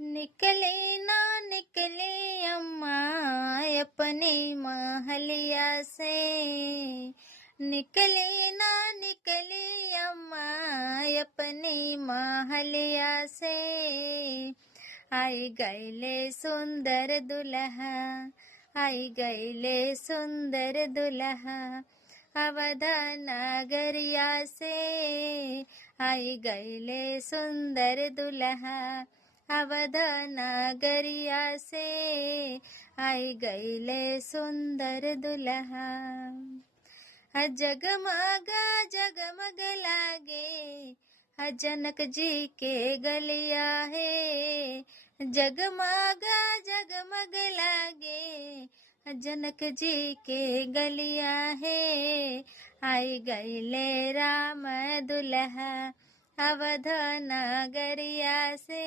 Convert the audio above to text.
निकली ना निकली अम्मा अपने महलिया से, निकली ना निकली अम्मा अपने महलिया से। आई गईले सुंदर दुल्हा, आई गईले सुंदर दुल्हा अवध नगरिया से। आई गईले सुंदर दुल्हा अवध नगरिया से। आई गईले सुंदर दुल्हा। जगमग जगमग लागे जनक जी के गलिया है। जगमग जगमग लागे जनक जी के गलिया है। आई गईले राम दुल्हा अवध नगरिया से।